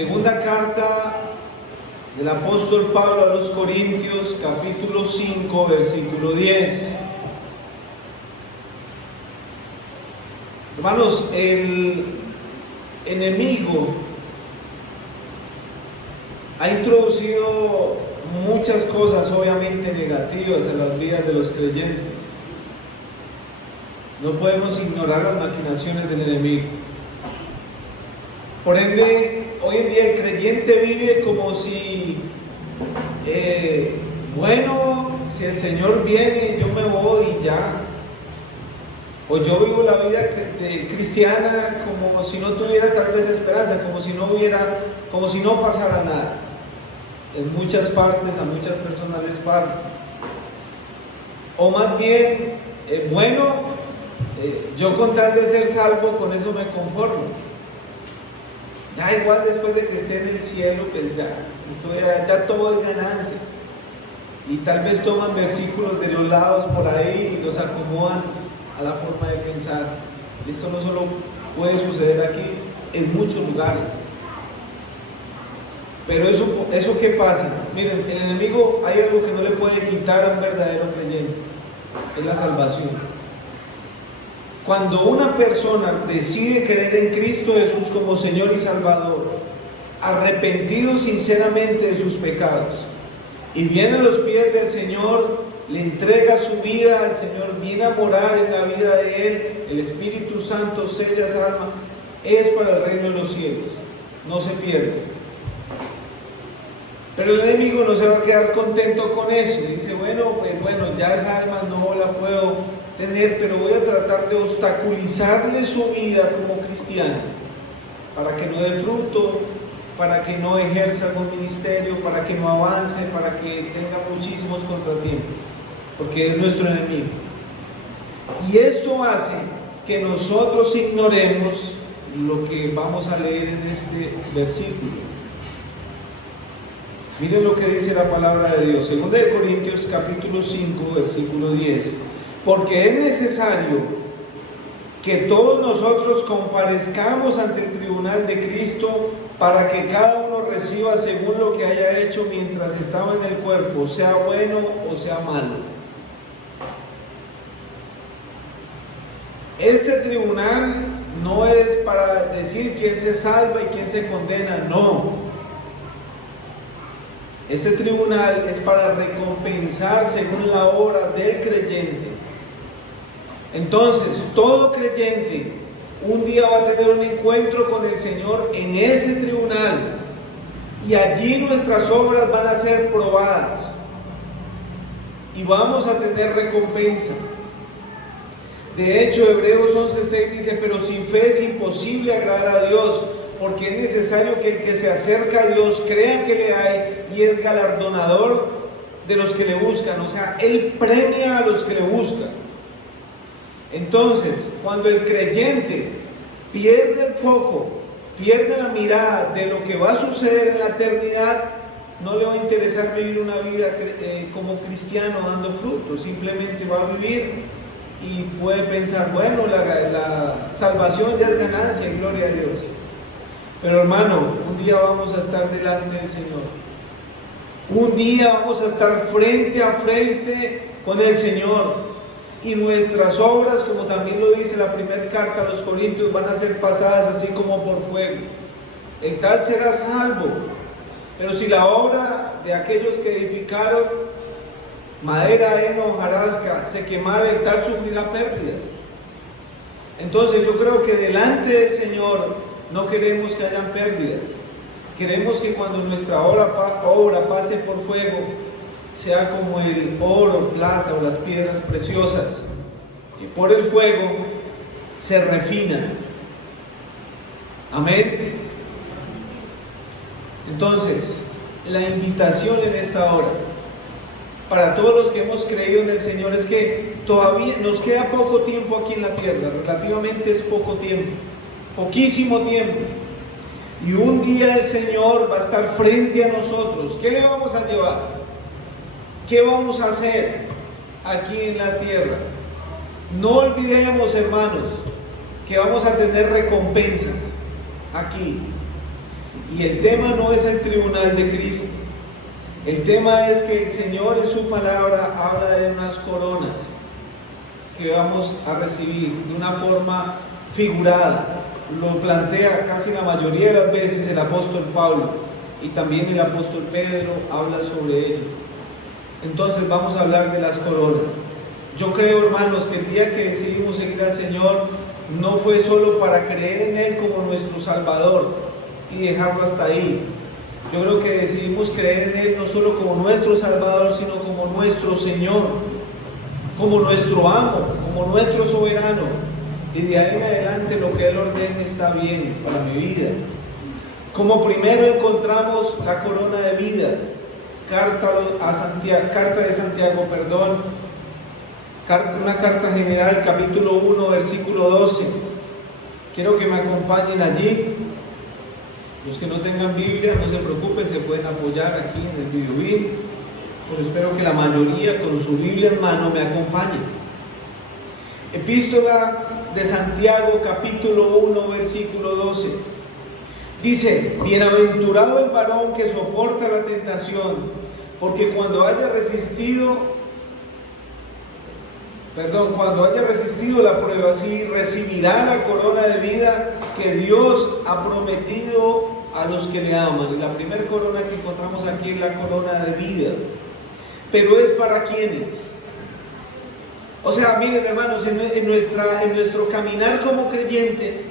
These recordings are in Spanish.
Segunda carta del apóstol Pablo a los Corintios, capítulo 5, versículo 10. Hermanos, el enemigo ha introducido muchas cosas obviamente negativas en las vidas de los creyentes. No podemos ignorar las maquinaciones del enemigo. Por ende, hoy en día el creyente vive como si, si el Señor viene, yo me voy y ya. O yo vivo la vida cristiana como si no tuviera tal vez esperanza, como si no pasara nada. En muchas partes a muchas personas les pasa. O más bien, yo con tal de ser salvo, con eso me conformo. Ya igual después de que esté en el cielo, pues ya todo es ganancia. Y tal vez toman versículos de los lados por ahí y los acomodan a la forma de pensar. Esto no solo puede suceder aquí, en muchos lugares. Pero eso ¿qué pasa? Miren, el enemigo, hay algo que no le puede quitar a un verdadero creyente, es la salvación. Cuando una persona decide creer en Cristo Jesús como Señor y Salvador, arrepentido sinceramente de sus pecados, y viene a los pies del Señor, le entrega su vida al Señor, viene a morar en la vida de Él, el Espíritu Santo sella esa alma, es para el reino de los cielos, no se pierde. Pero el enemigo no se va a quedar contento con eso, dice, ya esa alma no la puedo tener, pero voy a tratar de obstaculizarle su vida como cristiano, para que no dé fruto, para que no ejerza algún ministerio, para que no avance, para que tenga muchísimos contratiempos, porque es nuestro enemigo. Y esto hace que nosotros ignoremos lo que vamos a leer en este versículo. Miren lo que dice la palabra de Dios, 2 Corintios capítulo 5, versículo 10. Porque es necesario que todos nosotros comparezcamos ante el tribunal de Cristo para que cada uno reciba según lo que haya hecho mientras estaba en el cuerpo, sea bueno o sea malo. Este tribunal no es para decir quién se salva y quién se condena, no. Este tribunal es para recompensar según la obra del creyente. Entonces, todo creyente un día va a tener un encuentro con el Señor en ese tribunal y allí nuestras obras van a ser probadas y vamos a tener recompensa. De hecho, Hebreos 11:6 dice, pero sin fe es imposible agradar a Dios, porque es necesario que el que se acerca a Dios crea que le hay y es galardonador de los que le buscan. O sea, Él premia a los que le buscan. Entonces, cuando el creyente pierde el foco, pierde la mirada de lo que va a suceder en la eternidad, no le va a interesar vivir una vida como cristiano dando frutos. Simplemente va a vivir y puede pensar, la salvación ya es ganancia, gloria a Dios. Pero hermano, un día vamos a estar delante del Señor. Un día vamos a estar frente a frente con el Señor. Y nuestras obras, como también lo dice la primera carta a los Corintios, van a ser pasadas así como por fuego. El tal será salvo. Pero si la obra de aquellos que edificaron madera, heno, hojarasca, se quemara, el tal sufrirá pérdidas. Entonces yo creo que delante del Señor no queremos que hayan pérdidas. Queremos que cuando nuestra obra pase por fuego, sea como el oro, plata o las piedras preciosas, y por el fuego se refina. Amén. Entonces, la invitación en esta hora, para todos los que hemos creído en el Señor, es que todavía nos queda poco tiempo aquí en la tierra, relativamente es poco tiempo, poquísimo tiempo. Y un día el Señor va a estar frente a nosotros. ¿Qué le vamos a llevar? ¿Qué vamos a hacer aquí en la tierra? No olvidemos, hermanos, que vamos a tener recompensas aquí. Y el tema no es el tribunal de Cristo. El tema es que el Señor en su palabra habla de unas coronas que vamos a recibir de una forma figurada. Lo plantea casi la mayoría de las veces el apóstol Pablo, y también el apóstol Pedro habla sobre ello. Entonces vamos a hablar de las coronas. Yo creo, hermanos, que el día que decidimos seguir al Señor no fue solo para creer en Él como nuestro Salvador y dejarlo hasta ahí. Yo creo que decidimos creer en Él no solo como nuestro Salvador, sino como nuestro Señor, como nuestro amo, como nuestro soberano. Y de ahí en adelante lo que Él ordene está bien para mi vida. Como primero encontramos la corona de vida, carta de Santiago, una carta general, capítulo 1, versículo 12. Quiero que me acompañen allí. Los que no tengan Biblia, no se preocupen, se pueden apoyar aquí en el video, pero espero que la mayoría con su Biblia en mano me acompañen. Epístola de Santiago, capítulo 1, versículo 12. Dice: bienaventurado el varón que soporta la tentación, porque cuando haya resistido la prueba, sí, recibirá la corona de vida que Dios ha prometido a los que le aman. Y la primera corona que encontramos aquí es la corona de vida. Pero es para quienes. O sea, miren, hermanos, en nuestro caminar como creyentes,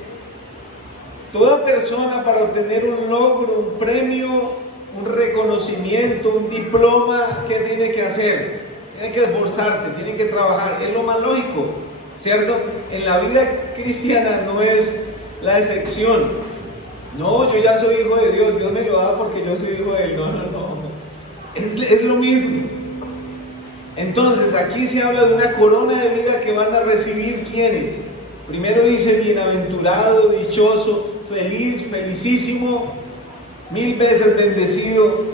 toda persona, para obtener un logro, un premio, un reconocimiento, un diploma, ¿qué tiene que hacer? Tiene que esforzarse, tiene que trabajar. Es lo más lógico, ¿cierto? En la vida cristiana no es la excepción. No, yo ya soy hijo de Dios, Dios me lo da porque yo soy hijo de Él. No. Es lo mismo. Entonces, aquí se habla de una corona de vida que van a recibir ¿quiénes? Primero dice: bienaventurado, dichoso, feliz, felicísimo, 1000 veces bendecido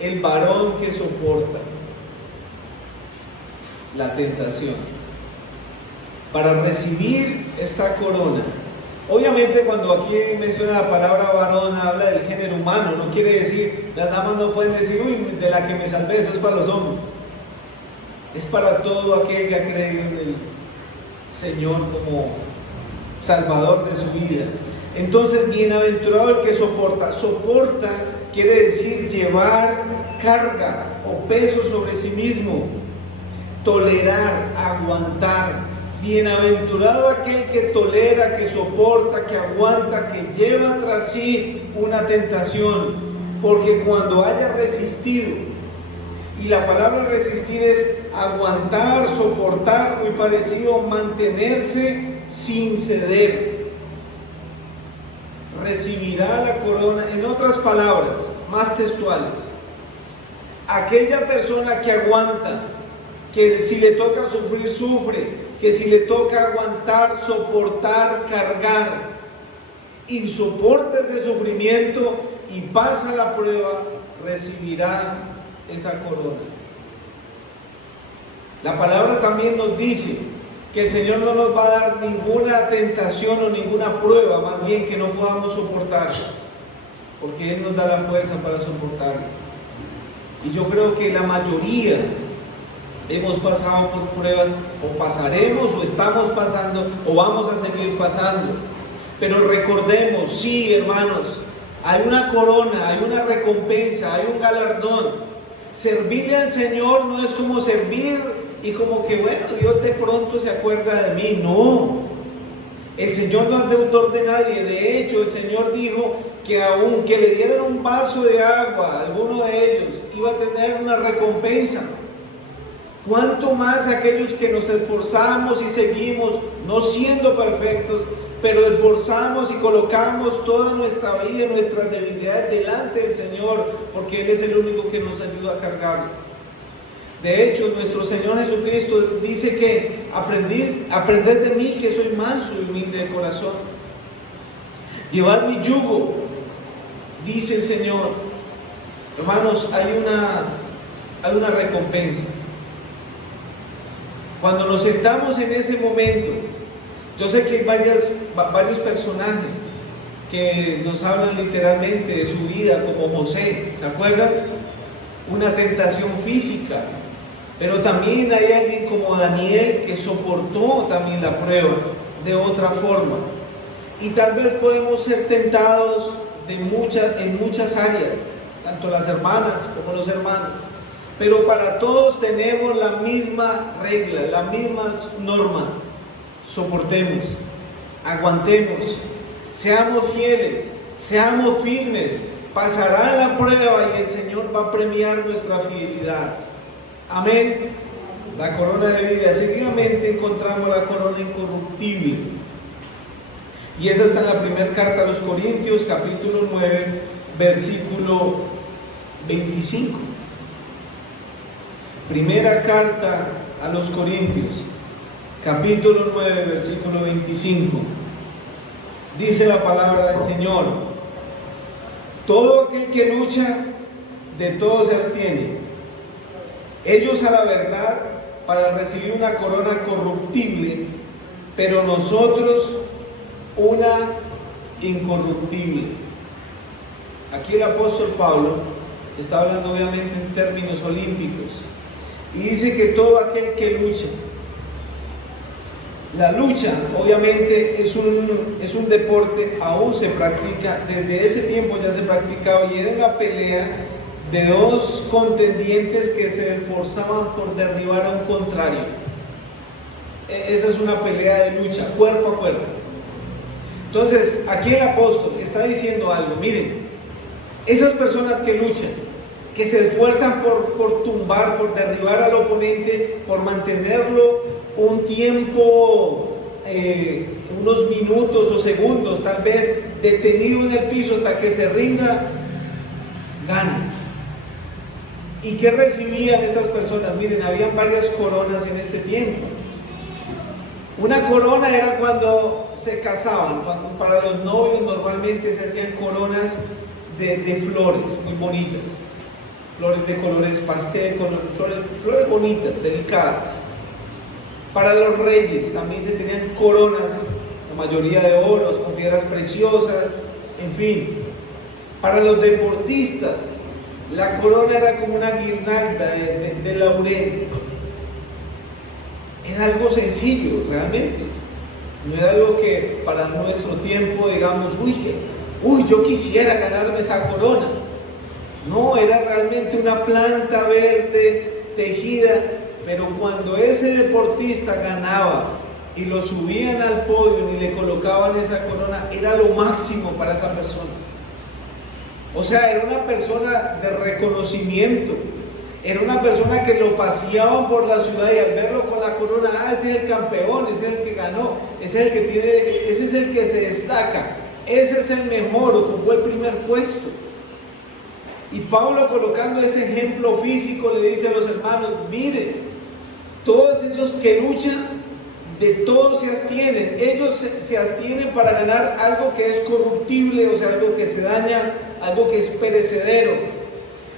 el varón que soporta la tentación. Para recibir esta corona, obviamente cuando aquí menciona la palabra varón, habla del género humano. No quiere decir, las damas no pueden decir: uy, de la que me salvé, eso es para los hombres. Es para todo aquel que ha creído en el Señor como Salvador de su vida. Entonces, bienaventurado el que soporta. Soporta quiere decir llevar carga o peso sobre sí mismo, tolerar, aguantar. Bienaventurado aquel que tolera, que soporta, que aguanta, que lleva tras sí una tentación, porque cuando haya resistido, y la palabra resistir es aguantar, soportar, muy parecido, mantenerse sin ceder, recibirá la corona. En otras palabras, más textuales, aquella persona que aguanta, que si le toca sufrir, sufre, que si le toca aguantar, soportar, cargar, y soporta ese sufrimiento y pasa la prueba, recibirá esa corona. La palabra también nos dice que el Señor no nos va a dar ninguna tentación o ninguna prueba, más bien que no podamos soportar, porque Él nos da la fuerza para soportarlo. Y yo creo que la mayoría hemos pasado por pruebas, o pasaremos, o estamos pasando, o vamos a seguir pasando. Pero recordemos, sí, hermanos, hay una corona, hay una recompensa, hay un galardón. Servirle al Señor no es como servir y como que, bueno, Dios de pronto se acuerda de mí. No, el Señor no es deudor de nadie. De hecho, el Señor dijo que aunque le dieran un vaso de agua a alguno de ellos, iba a tener una recompensa. ¿Cuánto más aquellos que nos esforzamos y seguimos, no siendo perfectos, pero esforzamos y colocamos toda nuestra vida, nuestras debilidades delante del Señor, porque Él es el único que nos ayuda a cargarlo? De hecho, nuestro Señor Jesucristo dice que aprended de mí, que soy manso y humilde de corazón. Llevad mi yugo, dice el Señor. Hermanos, hay una recompensa. Cuando nos sentamos en ese momento, yo sé que hay varios personajes que nos hablan literalmente de su vida, como José, ¿se acuerdan? Una tentación física, pero también hay alguien como Daniel que soportó también la prueba de otra forma. Y tal vez podemos ser tentados en muchas áreas, tanto las hermanas como los hermanos, pero para todos tenemos la misma regla, la misma norma: soportemos, aguantemos, seamos fieles, seamos firmes. Pasará la prueba y el Señor va a premiar nuestra fidelidad. Amén. La corona de vida. Seguidamente encontramos la corona incorruptible. Y esa está en la primera carta a los Corintios, capítulo 9, versículo 25. Primera carta a los Corintios, capítulo 9, versículo 25. Dice la palabra del Señor: todo aquel que lucha, de todo se abstiene. Ellos a la verdad para recibir una corona corruptible, pero nosotros una incorruptible. Aquí el apóstol Pablo está hablando obviamente en términos olímpicos y dice que todo aquel que lucha. La lucha obviamente es un deporte, aún se practica, desde ese tiempo ya se practicaba, y era una pelea de dos contendientes que se esforzaban por derribar a un contrario. Esa es una pelea de lucha, cuerpo a cuerpo. Entonces, aquí el apóstol está diciendo algo. Miren, esas personas que luchan, que se esfuerzan por tumbar, por derribar al oponente, por mantenerlo un tiempo, unos minutos o segundos, tal vez detenido en el piso hasta que se rinda, ganan. ¿Y qué recibían esas personas? Miren, habían varias coronas en este tiempo. Una corona era cuando se casaban, cuando para los novios normalmente se hacían coronas de flores muy bonitas, flores de colores pastel, flores bonitas, delicadas. Para los reyes también se tenían coronas, la mayoría de oros, con piedras preciosas, en fin. Para los deportistas, la corona era como una guirnalda de laurel. Era algo sencillo, realmente. No era algo que para nuestro tiempo digamos, yo quisiera ganarme esa corona. No, era realmente una planta verde tejida, pero cuando ese deportista ganaba y lo subían al podio y le colocaban esa corona, era lo máximo para esa persona. O sea, era una persona de reconocimiento. Era una persona que lo paseaban por la ciudad y al verlo con la corona, ese es el campeón, ese es el que ganó, ese es el que se destaca, ese es el mejor, ocupó el primer puesto. Y Pablo, colocando ese ejemplo físico, le dice a los hermanos: miren, todos esos que luchan, de todo se abstienen. Ellos se abstienen para ganar algo que es corruptible, o sea, algo que se daña, algo que es perecedero.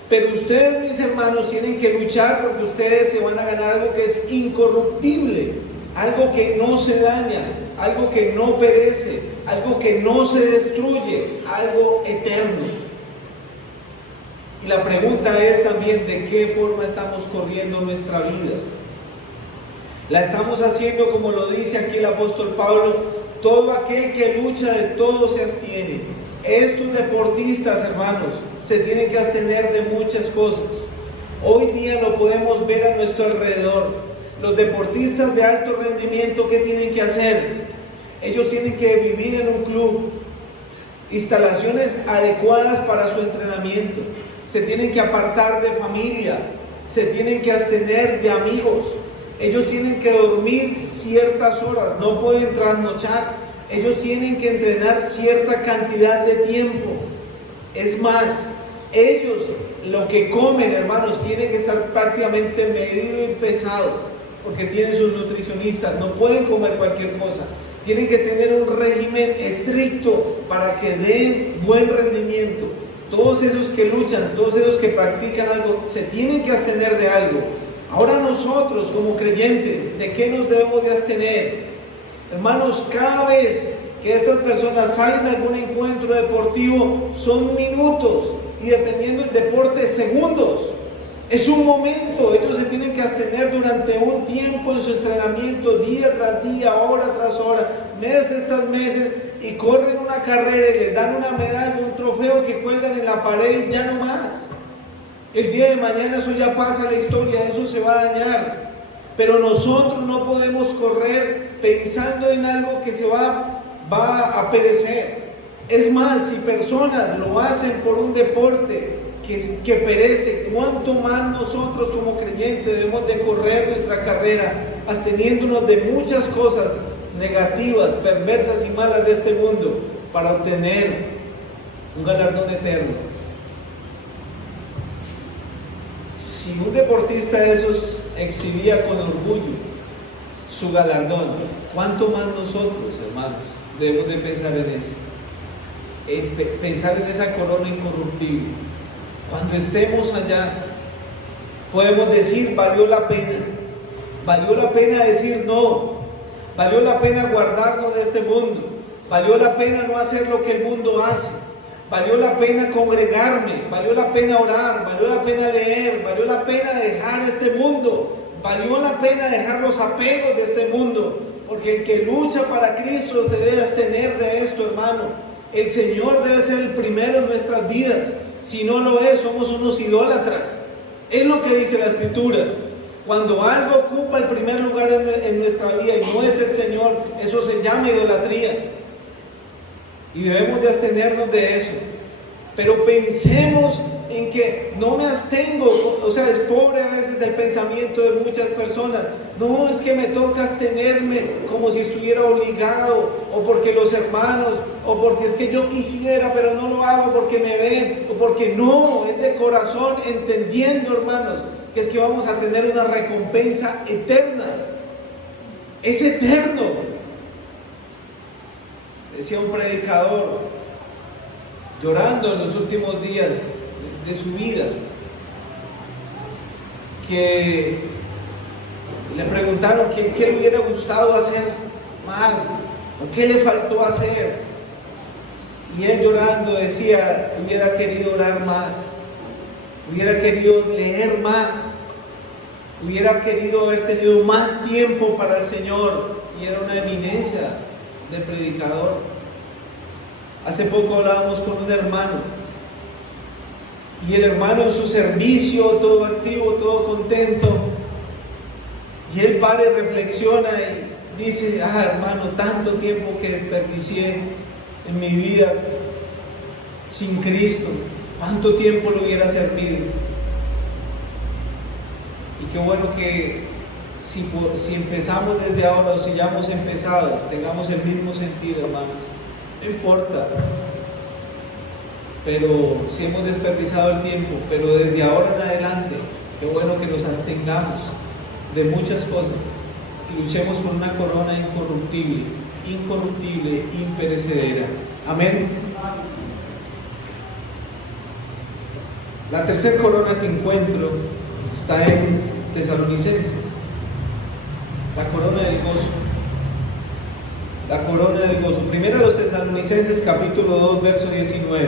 Pero ustedes, mis hermanos, tienen que luchar porque ustedes se van a ganar algo que es incorruptible, algo que no se daña, algo que no perece, algo que no se destruye, algo eterno. Y la pregunta es también: ¿de qué forma estamos corriendo nuestra vida? ¿La estamos haciendo como lo dice aquí el apóstol Pablo? Todo aquel que lucha, de todo se abstiene. Estos deportistas, hermanos, se tienen que abstener de muchas cosas. Hoy día lo podemos ver a nuestro alrededor. Los deportistas de alto rendimiento, ¿qué tienen que hacer? Ellos tienen que vivir en un club, instalaciones adecuadas para su entrenamiento, se tienen que apartar de familia, se tienen que abstener de amigos, ellos tienen que dormir ciertas horas, no pueden trasnochar, ellos tienen que entrenar cierta cantidad de tiempo. Es más, ellos lo que comen, hermanos, tiene que estar prácticamente medido y pesado, porque tienen sus nutricionistas, no pueden comer cualquier cosa, tienen que tener un régimen estricto para que den buen rendimiento. Todos esos que luchan, todos esos que practican algo, se tienen que abstener de algo. Ahora nosotros como creyentes, ¿de qué nos debemos de abstener? Hermanos, cada vez que estas personas salen a algún encuentro deportivo, son minutos y dependiendo del deporte, segundos. Es un momento, ellos se tienen que abstener durante un tiempo en su entrenamiento, día tras día, hora tras hora, meses tras meses, y corren una carrera y les dan una medalla, un trofeo que cuelgan en la pared y ya no más. El día de mañana eso ya pasa a la historia, eso se va a dañar. Pero nosotros no podemos correr pensando en algo que se va a perecer. Es más, si personas lo hacen por un deporte que perece, ¿cuánto más nosotros como creyentes debemos de correr nuestra carrera, absteniéndonos de muchas cosas negativas, perversas y malas de este mundo para obtener un galardón eterno? Si un deportista de esos exhibía con orgullo su galardón, ¿cuánto más nosotros, hermanos, debemos de pensar en eso? Pensar en esa corona incorruptible. Cuando estemos allá, podemos decir, valió la pena decir no, valió la pena guardarnos de este mundo, valió la pena no hacer lo que el mundo hace, valió la pena congregarme, valió la pena orar, valió la pena leer, valió la pena dejar este mundo, valió la pena dejar los apegos de este mundo, porque el que lucha para Cristo se debe abstener de esto, hermano. El Señor debe ser el primero en nuestras vidas. Si no lo es, somos unos idólatras. Es lo que dice la Escritura. Cuando algo ocupa el primer lugar en nuestra vida y no es el Señor, eso se llama idolatría. Y debemos de abstenernos de eso. Pero pensemos en que no me abstengo, o sea, es pobre a veces el pensamiento de muchas personas. No, es que me toca abstenerme como si estuviera obligado, o porque los hermanos, o porque es que yo quisiera, pero no lo hago porque me ven, o porque no, es de corazón, entendiendo, hermanos, que es que vamos a tener una recompensa eterna. Es eterno. Decía un predicador, llorando en los últimos días de su vida, que le preguntaron qué le hubiera gustado hacer más, o qué le faltó hacer, y él llorando decía, hubiera querido orar más, hubiera querido leer más, hubiera querido haber tenido más tiempo para el Señor, y era una eminencia de predicador. Hace poco hablábamos con un hermano, y el hermano en su servicio, todo activo, todo contento, y él para y reflexiona y dice, hermano, tanto tiempo que desperdicié en mi vida sin Cristo, ¿cuánto tiempo le hubiera servido? Y qué bueno que si empezamos desde ahora, o si ya hemos empezado, tengamos el mismo sentido, hermanos. No importa, pero si hemos desperdiciado el tiempo, pero desde ahora en adelante, qué bueno que nos abstengamos de muchas cosas y luchemos por una corona incorruptible, imperecedera. Amén. La tercera corona que encuentro está en Tesalonicenses, la corona del gozo. La corona del gozo. Primero los Tesalonicenses capítulo 2 verso 19.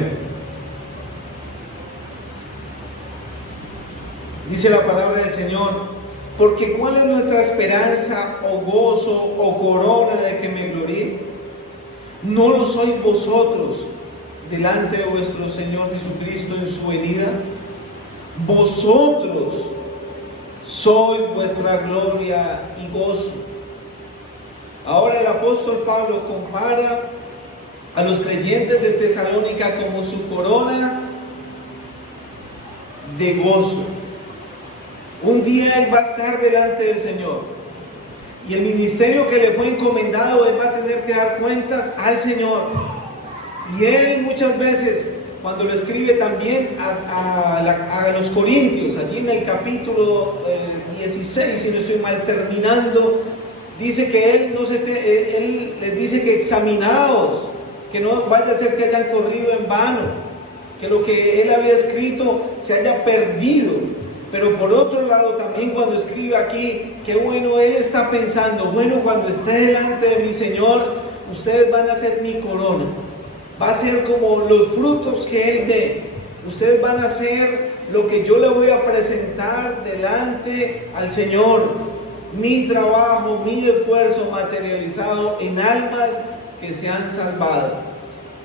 Dice la palabra del Señor: porque ¿cuál es nuestra esperanza o gozo o corona de que me gloríe? ¿No lo sois vosotros delante de vuestro Señor Jesucristo en su venida? Vosotros sois vuestra gloria y gozo. Ahora el apóstol Pablo compara a los creyentes de Tesalónica como su corona de gozo. Un día él va a estar delante del Señor y el ministerio que le fue encomendado, él va a tener que dar cuentas al Señor. Y él muchas veces, cuando lo escribe también a los Corintios, allí en el capítulo 16, si no estoy mal terminando, dice que él les dice que examinaos, que no vaya a ser que hayan corrido en vano, que lo que él había escrito se haya perdido. Pero por otro lado también cuando escribe aquí, qué bueno él está pensando, bueno, cuando esté delante de mi Señor, ustedes van a ser mi corona. Va a ser como los frutos que Él dé. Ustedes van a ser lo que yo le voy a presentar delante al Señor. Mi trabajo, mi esfuerzo materializado en almas que se han salvado.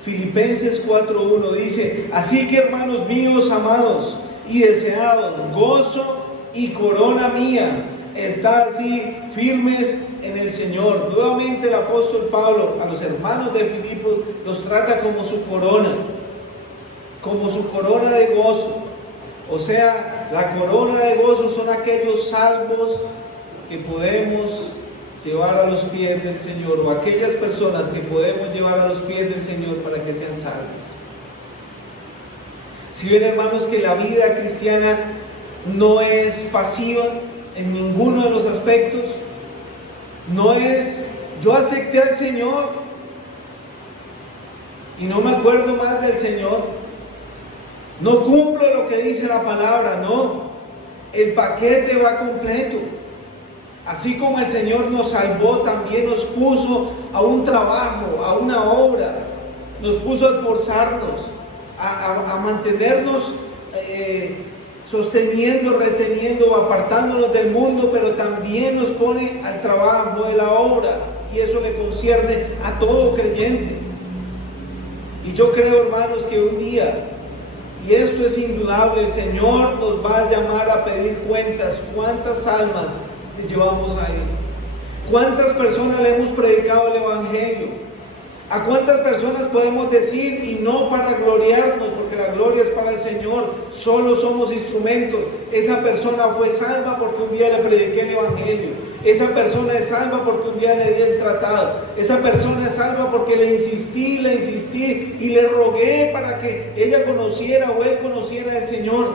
Filipenses 4:1 dice: así que, hermanos míos, amados y deseados, gozo y corona mía, estar así firmes en el Señor. Nuevamente el apóstol Pablo a los hermanos de Filipos los trata como su corona de gozo. O sea, la corona de gozo son aquellos salvos que podemos llevar a los pies del Señor, o aquellas personas que podemos llevar a los pies del Señor para que sean salvos. Si ven, hermanos, que la vida cristiana no es pasiva en ninguno de los aspectos, no es yo acepté al Señor y no me acuerdo más del Señor, no cumplo lo que dice la palabra. No, el paquete va completo. Así como el Señor nos salvó, también nos puso a un trabajo, a una obra, nos puso a esforzarnos, a mantenernos sosteniendo, reteniendo, apartándonos del mundo, pero también nos pone al trabajo de la obra, y eso le concierne a todo creyente. Y yo creo, hermanos, que un día, y esto es indudable, el Señor nos va a llamar a pedir cuentas. ¿Cuántas almas les llevamos a Él? ¿Cuántas personas le hemos predicado el Evangelio? ¿A cuántas personas podemos decir, y no para gloriarnos, porque la gloria es para el Señor, solo somos instrumentos? Esa persona fue salva porque un día le prediqué el Evangelio. Esa persona es salva porque un día le di el tratado. Esa persona es salva porque le insistí y le rogué para que ella conociera o él conociera al Señor.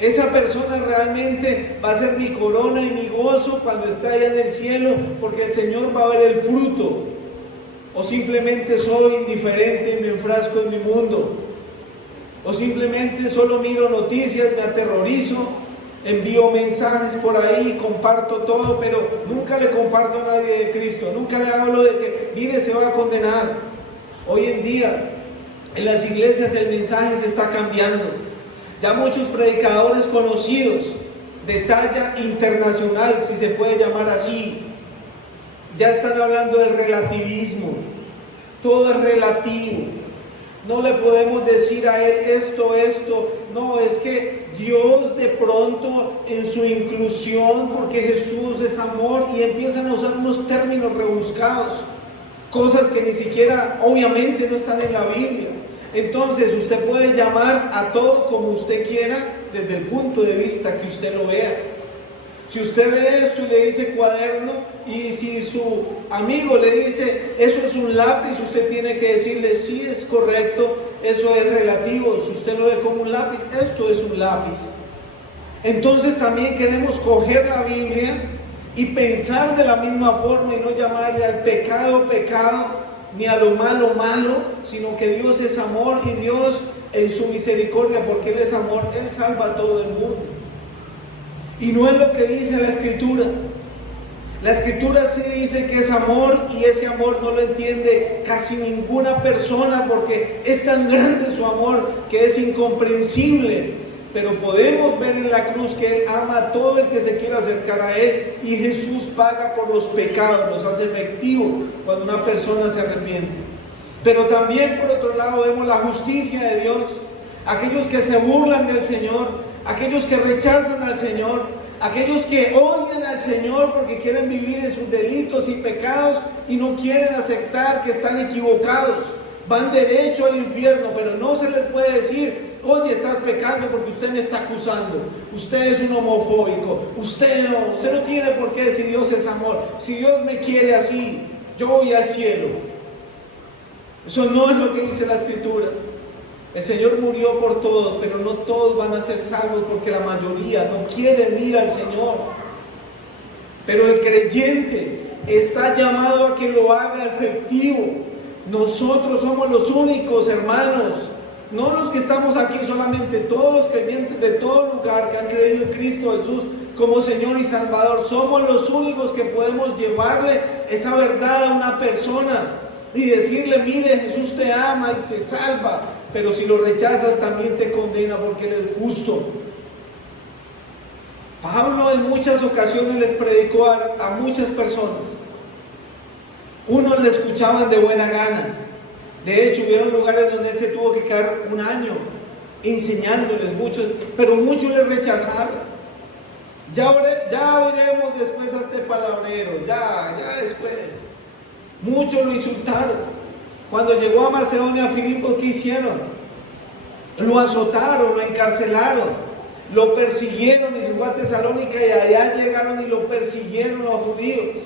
Esa persona realmente va a ser mi corona y mi gozo cuando esté allá en el cielo, porque el Señor va a ver el fruto. O simplemente soy indiferente y me enfrasco en mi mundo. O simplemente solo miro noticias, me aterrorizo, envío mensajes por ahí, comparto todo, pero nunca le comparto a nadie de Cristo. Nunca le hablo de que, mire, se va a condenar. Hoy en día, en las iglesias el mensaje se está cambiando. Ya muchos predicadores conocidos, de talla internacional, si se puede llamar así, ya están hablando del relativismo. Todo es relativo. No le podemos decir a él esto. No, es que Dios de pronto en su inclusión, porque Jesús es amor, y empiezan a usar unos términos rebuscados, cosas que ni siquiera obviamente no están en la Biblia. Entonces usted puede llamar a todo como usted quiera, desde el punto de vista que usted lo vea. Si usted ve esto y le dice cuaderno, y si su amigo le dice eso es un lápiz, usted tiene que decirle sí, es correcto, eso es relativo. Si usted lo ve como un lápiz, esto es un lápiz. Entonces también queremos coger la Biblia y pensar de la misma forma, y no llamarle al pecado pecado, ni a lo malo malo, sino que Dios es amor, y Dios en su misericordia, porque Él es amor, Él salva a todo el mundo. Y no es lo que dice la Escritura. La Escritura sí dice que es amor, y ese amor no lo entiende casi ninguna persona, porque es tan grande su amor que es incomprensible. Pero podemos ver en la cruz que Él ama a todo el que se quiera acercar a Él, y Jesús paga por los pecados, los hace efectivos cuando una persona se arrepiente. Pero también, por otro lado, vemos la justicia de Dios. Aquellos que se burlan del Señor, aquellos que rechazan al Señor, aquellos que odian al Señor porque quieren vivir en sus delitos y pecados y no quieren aceptar que están equivocados, van derecho al infierno. Pero no se les puede decir, oye, estás pecando porque usted me está acusando, usted es un homofóbico, usted no tiene por qué, si Dios es amor, si Dios me quiere así, yo voy al cielo. Eso no es lo que dice la Escritura. El Señor murió por todos, pero no todos van a ser salvos, porque la mayoría no quieren ir al Señor. Pero el creyente está llamado a que lo haga efectivo. Nosotros somos los únicos, hermanos, no los que estamos aquí solamente, todos los creyentes de todo lugar que han creído en Cristo Jesús como Señor y Salvador, somos los únicos que podemos llevarle esa verdad a una persona. y decirle, mire, Jesús te ama y te salva, pero si lo rechazas también te condena porque Él es justo. Pablo en muchas ocasiones les predicó a muchas personas. Unos le escuchaban de buena gana. De hecho, hubieron lugares donde él se tuvo que quedar un año enseñándoles muchos, pero muchos le rechazaron. Ya veremos después a este palabrero, ya después. Muchos lo insultaron. Cuando llegó a Macedonia, a Filipos, ¿qué hicieron? Lo azotaron, lo encarcelaron, lo persiguieron y se fue a Tesalónica y allá llegaron y lo persiguieron los judíos.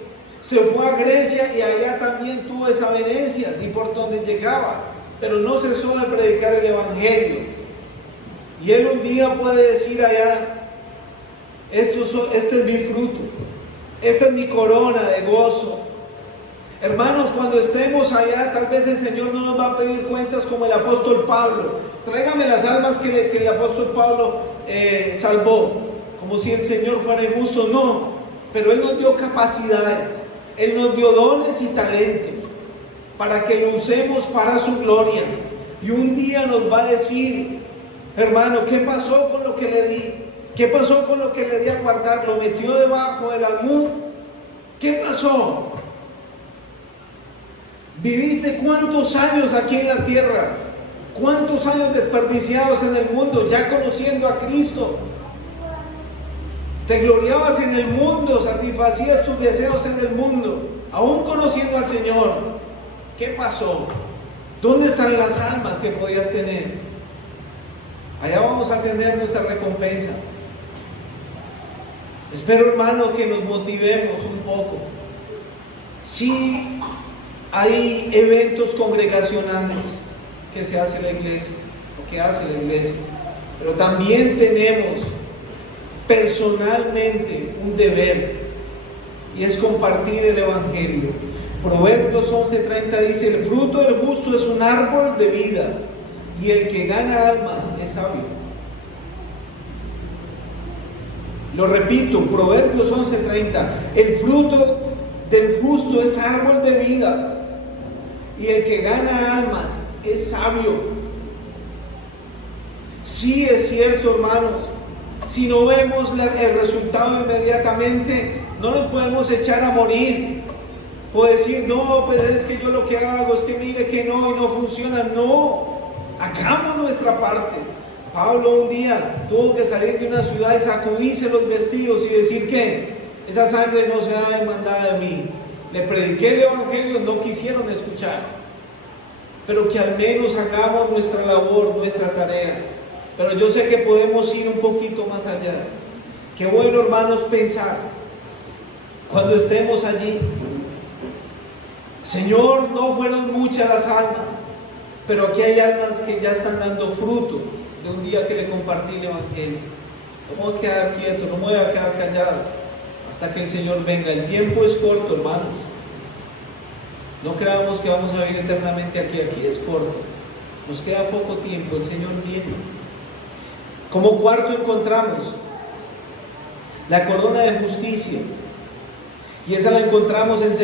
Se fue a Grecia y allá también tuvo desavenencias y por donde llegaba, pero no cesó de predicar el Evangelio. Y él un día puede decir allá, este es mi fruto, esta es mi corona de gozo. Hermanos, cuando estemos allá, tal vez el Señor no nos va a pedir cuentas como el apóstol Pablo. Tráigame las almas que el apóstol Pablo salvó, como si el Señor fuera injusto. No, pero Él nos dio capacidades, Él nos dio dones y talentos para que lo usemos para su gloria. Y un día nos va a decir, hermano, ¿qué pasó con lo que le di? ¿Qué pasó con lo que le di a guardar? ¿Lo metió debajo del almud? ¿Qué pasó? ¿Viviste cuántos años aquí en la tierra? ¿Cuántos años desperdiciados en el mundo, ya conociendo a Cristo? Te gloriabas en el mundo, satisfacías tus deseos en el mundo, aún conociendo al Señor. ¿Qué pasó? ¿Dónde están las almas que podías tener? Allá vamos a tener nuestra recompensa. Espero, hermano, que nos motivemos un poco. Sí, hay eventos congregacionales que se hace la iglesia, o que hace la iglesia, pero también tenemos personalmente un deber, y es compartir el Evangelio. Proverbios 11:30 dice, el fruto del justo es un árbol de vida, y el que gana almas es sabio. Lo repito, Proverbios 11:30, el fruto del justo es árbol de vida, y el que gana almas es sabio. Sí, es cierto, hermanos, si no vemos el resultado inmediatamente, no nos podemos echar a morir o decir, no, pues es que yo lo que hago es que mire que no y no funciona. No, hagamos nuestra parte. Pablo un día tuvo que salir de una ciudad y sacudirse los vestidos y decir que esa sangre no será demandada de mí. Le prediqué el Evangelio, no quisieron escuchar, pero que al menos hagamos nuestra labor, nuestra tarea. Pero yo sé que podemos ir un poquito más allá. Qué bueno, hermanos, pensar cuando estemos allí, Señor, no fueron muchas las almas, pero aquí hay almas que ya están dando fruto de un día que le compartí el Evangelio. No me voy a quedar quieto, no me voy a quedar callado hasta que el Señor venga. El tiempo es corto, hermanos. No creamos que vamos a vivir eternamente aquí es corto. Nos queda poco tiempo, el Señor viene. Como cuarto encontramos la corona de justicia, y esa la encontramos en la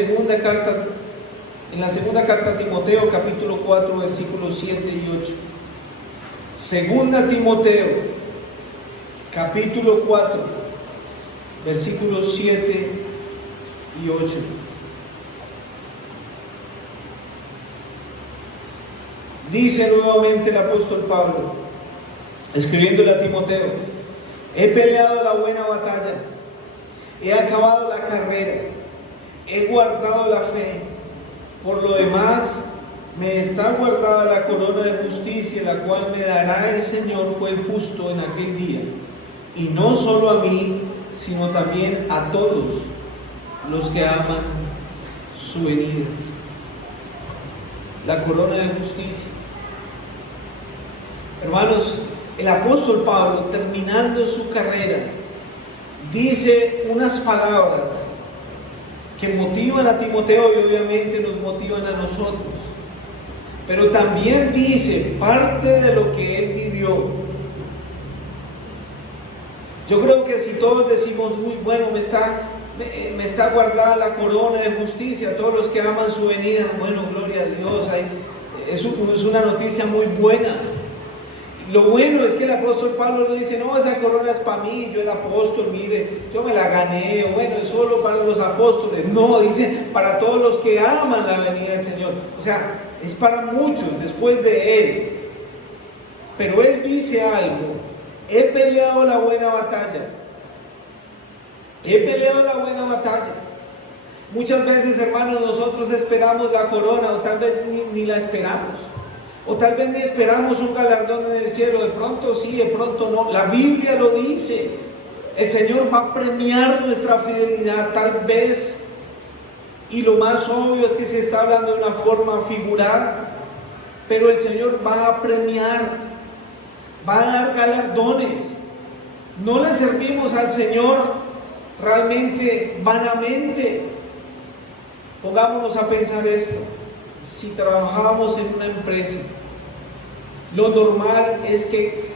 segunda carta a Timoteo, capítulo 4, versículos 7 y 8. Segunda Timoteo, capítulo 4, versículos 7 y 8. Dice nuevamente el apóstol Pablo, escribiéndole a Timoteo, he peleado la buena batalla, he acabado la carrera, he guardado la fe. Por lo demás, me está guardada la corona de justicia, la cual me dará el Señor juez justo en aquel día, y no solo a mí, sino también a todos los que aman su venida. La corona de justicia. Hermanos, el apóstol Pablo, terminando su carrera, dice unas palabras que motivan a Timoteo y obviamente nos motivan a nosotros, pero también dice parte de lo que él vivió. Yo creo que si todos decimos, muy bueno, me está guardada la corona de justicia, todos los que aman su venida. Bueno, gloria a Dios, es una noticia muy buena. Lo bueno es que el apóstol Pablo no dice, no, esa corona es para mí, yo el apóstol, mire, yo me la gané, o bueno, es solo para los apóstoles. No, dice, para todos los que aman la venida del Señor. O sea, es para muchos después de Él. Pero Él dice algo: he peleado la buena batalla. He peleado la buena batalla. Muchas veces, hermanos, nosotros esperamos la corona, o tal vez ni la esperamos. O tal vez ni esperamos un galardón en el cielo. De pronto sí, de pronto no. La Biblia lo dice. El Señor va a premiar nuestra fidelidad, tal vez. Y lo más obvio es que se está hablando de una forma figurada. Pero el Señor va a premiar, va a dar galardones. No le servimos al Señor realmente vanamente. Pongámonos a pensar esto. Si trabajamos en una empresa, lo normal es que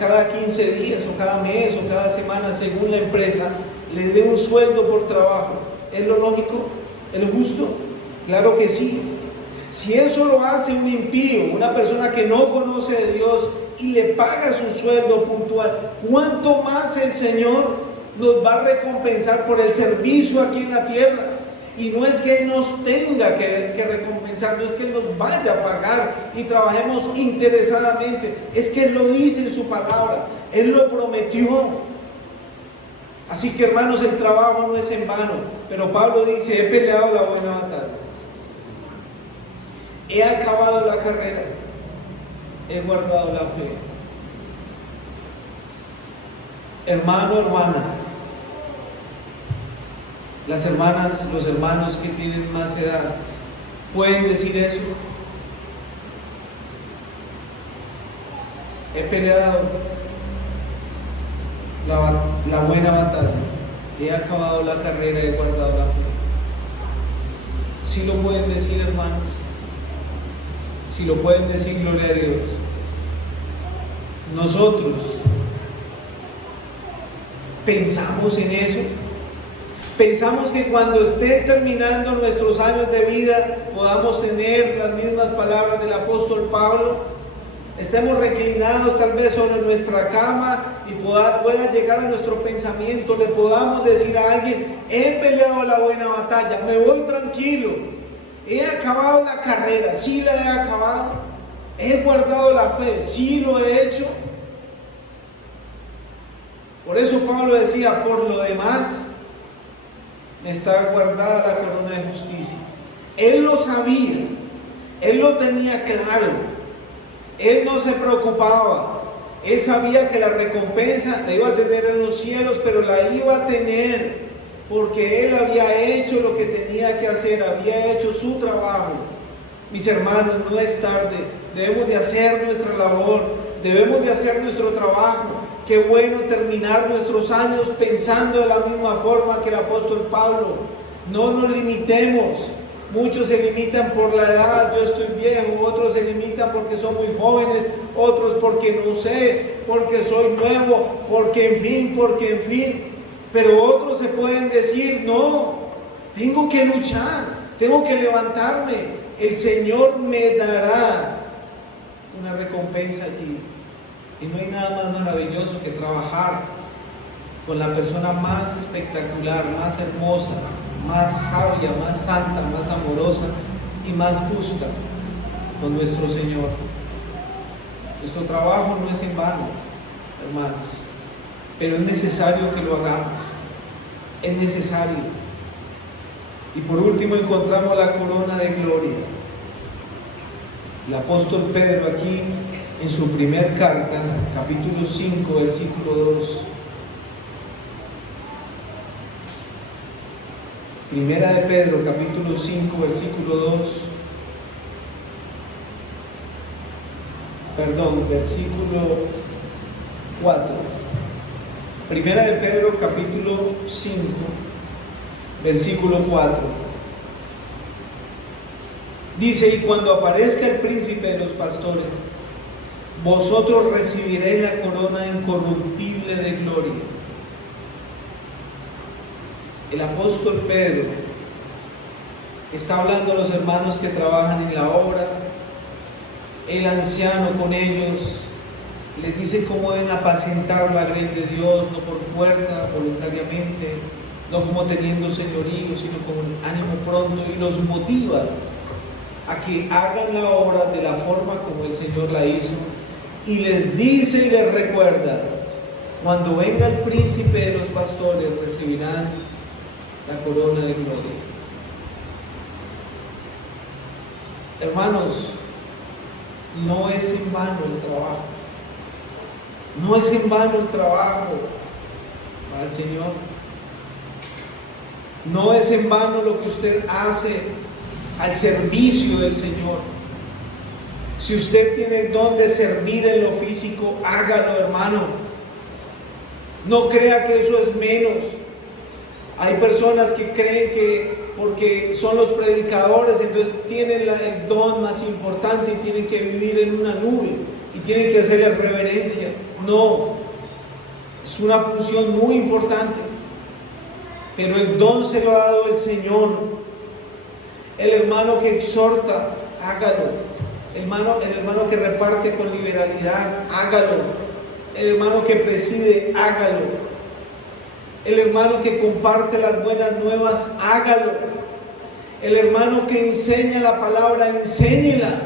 cada 15 días o cada mes o cada semana, según la empresa, le dé un sueldo por trabajo. ¿Es lo lógico? ¿Es lo justo? Claro que sí. Si eso lo hace un impío, una persona que no conoce de Dios, y le paga su sueldo puntual, ¿cuánto más el Señor nos va a recompensar por el servicio aquí en la tierra? Y no es que Él nos tenga que recompensar, no es que Él nos vaya a pagar y trabajemos interesadamente, es que Él lo dice en su palabra, Él lo prometió. Así que, hermanos, el trabajo no es en vano. Pero Pablo dice: he peleado la buena batalla, he acabado la carrera, he guardado la fe. Hermano, hermana, las hermanas, los hermanos que tienen más edad, ¿pueden decir eso? He peleado la buena batalla, he acabado la carrera, he guardado la fe. ¿Sí lo pueden decir, hermanos? Si lo pueden decir, gloria a Dios. Nosotros pensamos en eso. Pensamos que cuando estén terminando nuestros años de vida podamos tener las mismas palabras del apóstol Pablo, estemos reclinados tal vez sobre nuestra cama y pueda llegar a nuestro pensamiento, le podamos decir a alguien: he peleado la buena batalla, me voy tranquilo, he acabado la carrera, sí la he acabado, he guardado la fe, sí lo he hecho. Por eso Pablo decía: por lo demás está guardada la corona de justicia. Él lo sabía, él lo tenía claro, él no se preocupaba, él sabía que la recompensa la iba a tener en los cielos, pero la iba a tener porque él había hecho lo que tenía que hacer, había hecho su trabajo. Mis hermanos, no es tarde, debemos de hacer nuestra labor, debemos de hacer nuestro trabajo. Qué bueno terminar nuestros años pensando de la misma forma que el apóstol Pablo. No nos limitemos. Muchos se limitan por la edad: yo estoy viejo. Otros se limitan porque son muy jóvenes. Otros porque no sé, porque soy nuevo, porque en fin. Pero otros se pueden decir: no, tengo que luchar, tengo que levantarme. El Señor me dará una recompensa allí. Y no hay nada más maravilloso que trabajar con la persona más espectacular, más hermosa, más sabia, más santa, más amorosa y más justa, con nuestro Señor. Nuestro trabajo no es en vano, hermanos, pero es necesario que lo hagamos, es necesario. Y por último encontramos la corona de gloria. El apóstol Pedro aquí, en su primer carta, capítulo 5, versículo 2. Primera de Pedro, capítulo 5, versículo 2. Versículo 4. Primera de Pedro, capítulo 5, versículo 4. Dice: y cuando aparezca el príncipe de los pastores, vosotros recibiréis la corona incorruptible de gloria. el apóstol Pedro está hablando a los hermanos que trabajan en la obra. El anciano con ellos les dice cómo deben apacentar la grey de Dios, no por fuerza, voluntariamente, no como teniendo señorío, sino con ánimo pronto, y los motiva a que hagan la obra de la forma como el Señor la hizo, y les dice y les recuerda: cuando venga el príncipe de los pastores recibirán la corona de gloria. Hermanos, no es en vano el trabajo. No es en vano el trabajo para el Señor. No es en vano lo que usted hace al servicio del Señor. Si usted tiene el don de servir en lo físico, hágalo, hermano. No crea que eso es menos. Hay personas que creen que porque son los predicadores, entonces tienen el don más importante y tienen que vivir en una nube y tienen que hacerle reverencia. No, es una función muy importante, pero el don se lo ha dado el Señor. El hermano que exhorta, hágalo. El hermano que reparte con liberalidad, hágalo. El hermano que preside, hágalo. El hermano que comparte las buenas nuevas, hágalo. El hermano que enseña la palabra, enséñela.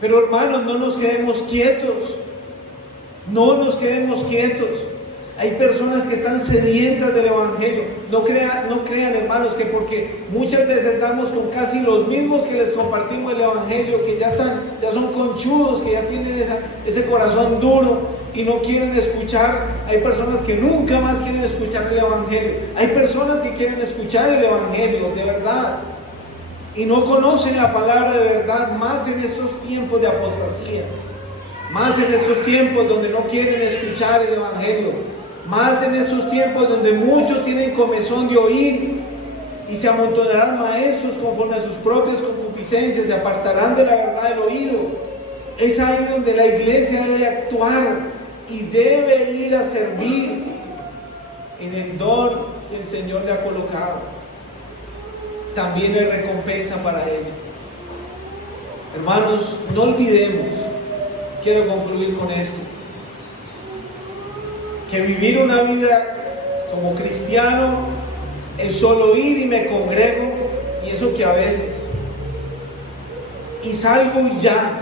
Pero hermanos, no nos quedemos quietos. No nos quedemos quietos. Hay personas que están sedientas del Evangelio. No crean, hermanos, que porque muchas veces estamos con casi los mismos que les compartimos el Evangelio, que ya son conchudos, que ya tienen ese corazón duro y no quieren escuchar. Hay personas que nunca más quieren escuchar el Evangelio. Hay personas que quieren escuchar el Evangelio de verdad y no conocen la palabra de verdad, más en estos tiempos de apostasía, más en estos tiempos donde no quieren escuchar el Evangelio, más en estos tiempos donde muchos tienen comezón de oír y se amontonarán maestros conforme a sus propias concupiscencias, se apartarán de la verdad del oído. Es ahí donde la iglesia debe actuar y debe ir a servir en el don que el Señor le ha colocado. También hay recompensa para ello. Hermanos, no olvidemos, quiero concluir con esto, que vivir una vida como cristiano es solo ir y me congrego, y eso que a veces, y salgo y ya,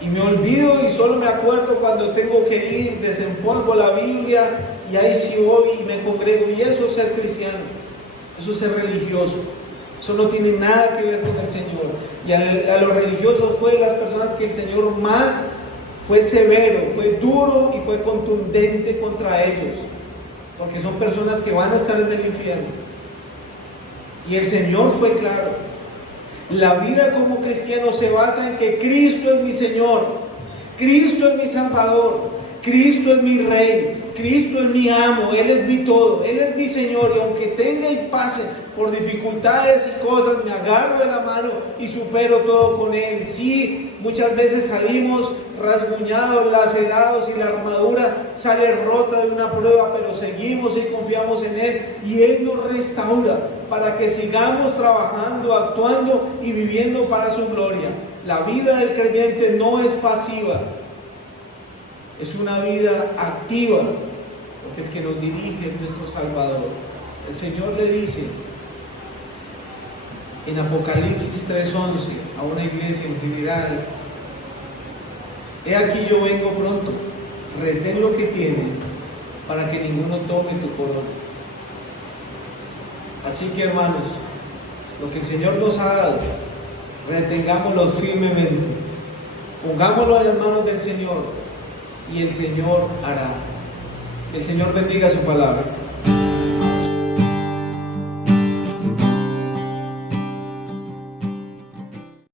y me olvido y solo me acuerdo cuando tengo que ir, desempolvo la Biblia y ahí sí voy y me congrego, y eso es ser cristiano, eso es ser religioso. Eso no tiene nada que ver con el Señor. Y a los religiosos fue de las personas que el Señor más fue severo, fue duro y fue contundente contra ellos, porque son personas que van a estar en el infierno. Y el Señor fue claro: la vida como cristiano se basa en que Cristo es mi Señor, Cristo es mi Salvador, Cristo es mi Rey, Cristo es mi amo, Él es mi todo, Él es mi Señor, y aunque tenga y pase por dificultades y cosas, me agarro de la mano y supero todo con Él. Sí, muchas veces salimos rasguñados, lacerados y la armadura sale rota de una prueba, pero seguimos y confiamos en Él y Él nos restaura para que sigamos trabajando, actuando y viviendo para su gloria. La vida del creyente no es pasiva, es una vida activa, porque el que nos dirige es nuestro Salvador. El Señor le dice en Apocalipsis 3:11 a una iglesia en general: he aquí yo vengo pronto, retén lo que tienen para que ninguno tome tu corona. Así que, hermanos, lo que el Señor nos ha dado, retengámoslo firmemente, pongámoslo en las manos del Señor y el Señor hará. El Señor bendiga su palabra.